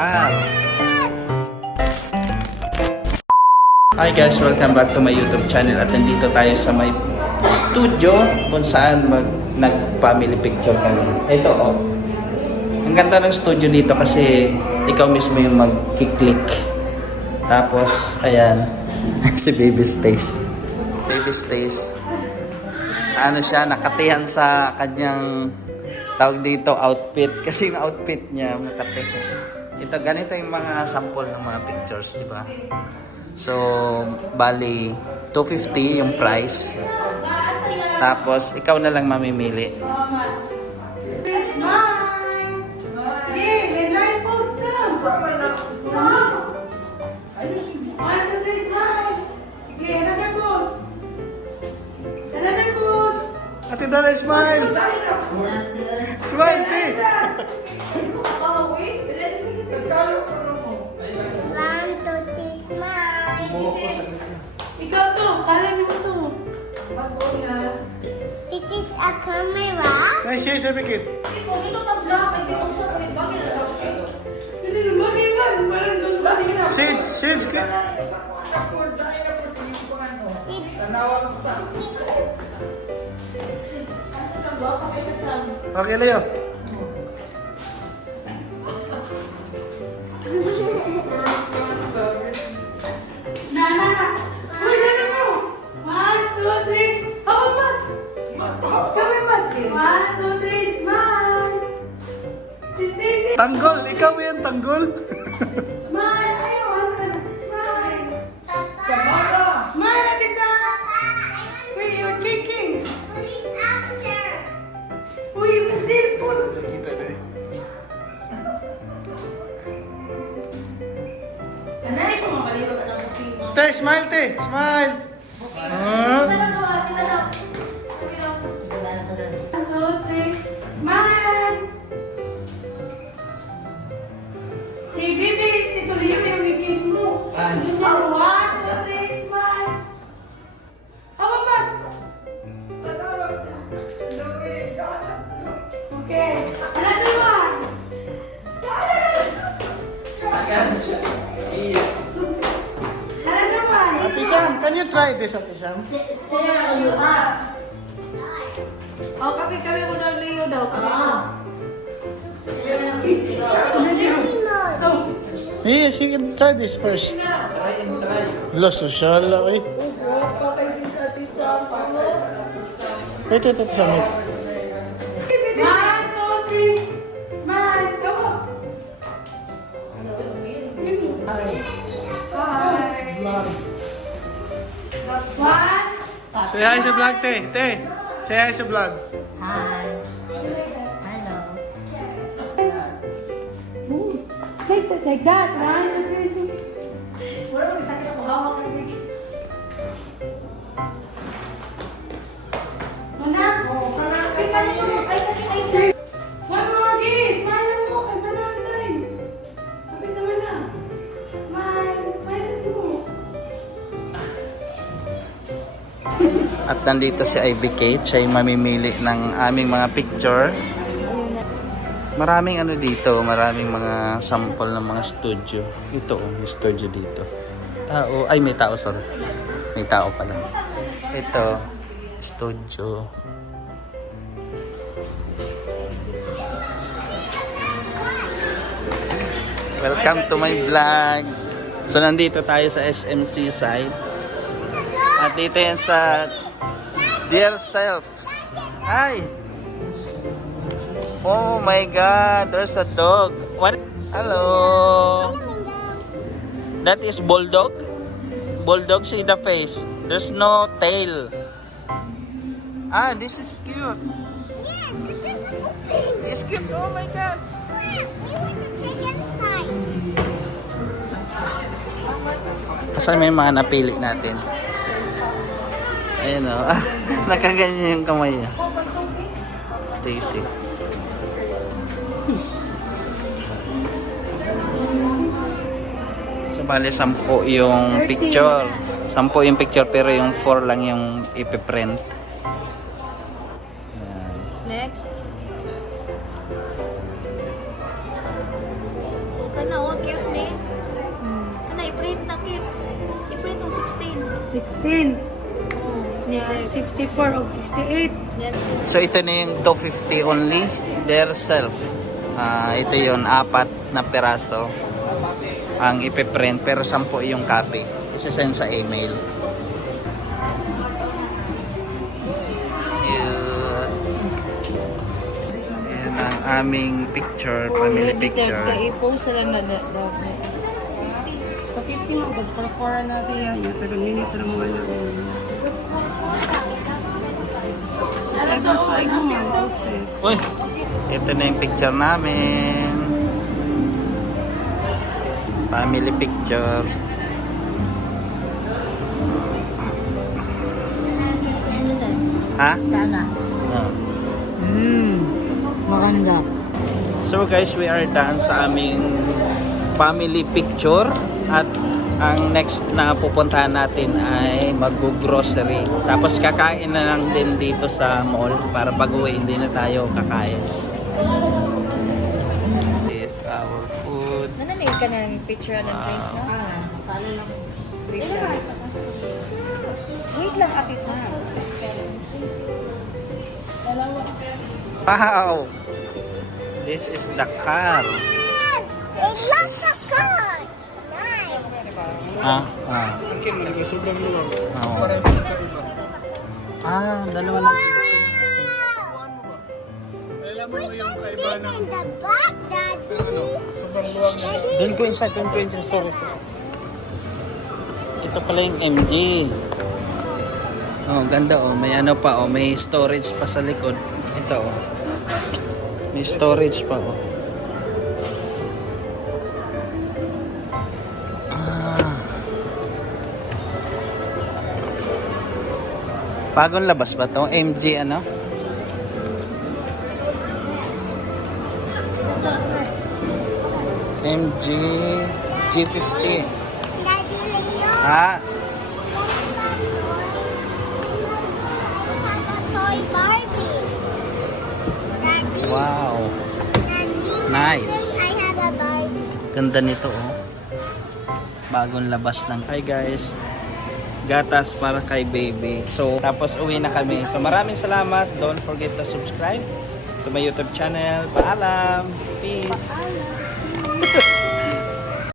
lahat. Hi guys, welcome back to my YouTube channel. At nandito tayo sa may studio kung saan nag-family picture kami. Ito oh. Ang ganda ng studio dito kasi ikaw mismo yung mag-click. Tapos, ayan. Si Baby Stace. Baby Stace. Ano siya, nakatihan sa kanyang tawag dito, outfit. Kasi yung outfit niya, makati. Ito, ganito yung mga sample ng mga pictures, di ba? So, bali, 250 yung price. Tapos, ikaw na lang mamimili. Ate Dara, smile! Smile, te! Ikaw to, kala niyo mo to. This is a camera. Ay, siya, sabi kit. Ikaw, ito tabla, may pinong sa kapit, bakit sa akin? Hindi na mag-iwan, parang doon ba nila? Shades, kit. Okay, Leo. Uy, dali mo! 1, 2, 3, habang mat! Kami mat! 1, 2, 3, smile! Tanggol, ikaw yan, tanggol. Smile! Ayaw, ano? Smile! Smile, Ate Sam! Wait, you're kicking! Please after. Uy, yung cellphone! Kita na eh. Kanari ko mabalito ka ng bukid mo. Te, smile, te. Smile. Ah. Smile! Si Bibi, si Tulio yung i-kiss mo. Yun yan, 1, 2, 3, smile! Habang ba? Okay. Another one! Another one! Ate Sam, can you try this, Ate Sam? Oh, kami mo daw, Leo daw. Oh. Yes, you can try this first. La, social eh. Guwapa kay si Ate Sam. Wait, Ate Sam. Wait. 1, 2, 3. Smile. Go. Vlog. 1. Say hi sa vlog, te. Te, say hi sa vlog. Hi. Hello. Like that. 1, 2, 3. Wala mo sakit ako hawak ng bridge. Muna. Ay. One more kiss. Smile mo. Kay manantay. Kapit naman na. Smile. Smile mo. At nandito si Ivy Kate. Siya ay mamimili ng aming mga picture. Maraming ano dito, maraming mga sample ng mga studio. Ito, may studio dito. Tao, ay may tao, sorry. May tao pala. Ito, studio. Welcome to my vlog. So nandito tayo sa SMC side. At dito yan sa Dear Self. Hi! Oh my God, there's a dog. What? Hello. That is bulldog. Bulldog, see the face. There's no tail. Ah, this is cute. Yes, there's a puppy. It's cute. Oh my God. We want to take inside. Asan may mga napili natin? Ayun o. Oh. Nakaganyan yung kamay niya. Stacy. So, bali 10 yung picture. 10 yung picture pero yung 4 lang yung ipiprint. Next. Kana 16. Yeah, 64 o 68. So ito na yung 250 only, their self. Ito yon, 4 na peraso ang ipiprint pero 10 yung copy. Isasend sa email. Yan ang aming picture, family picture. I-post sila na sa 50 mo, for na siya. 7 minutes na muna na. Level 5 mo, Uy, ito na yung picture namin. Family picture. Ha? Sana. Oh. Maganda. So guys, we are done sa aming family picture at ang next na pupuntahan natin ay mag-grocery. Tapos kakain na lang din dito sa mall para pag-uwi hindi na tayo kakain. This is our food. Nananay ka ng picture ng drinks na? Wait lang, Ate Sam. Wow! This is the car. It looks a car. Nice. Dalawa lang. We can sit in the back, Daddy. Daddy. Doon ko inside, sorry. Ito pala yung MG. Oh, ganda oh. May ano pa oh, may storage pa sa likod. Ito oh. May storage pa oh. Bagong labas ba to? MG ano? MG G50. Daddy Leo. Ah, Have a toy Barbie. Daddy. wow. Daddy. Nice. I have a Barbie. Ganda nito oh. Bagong labas ng hi guys. Gatas para kay baby. So, tapos uwi na kami. So, maraming salamat. Don't forget to subscribe to my YouTube channel. Paalam. Peace.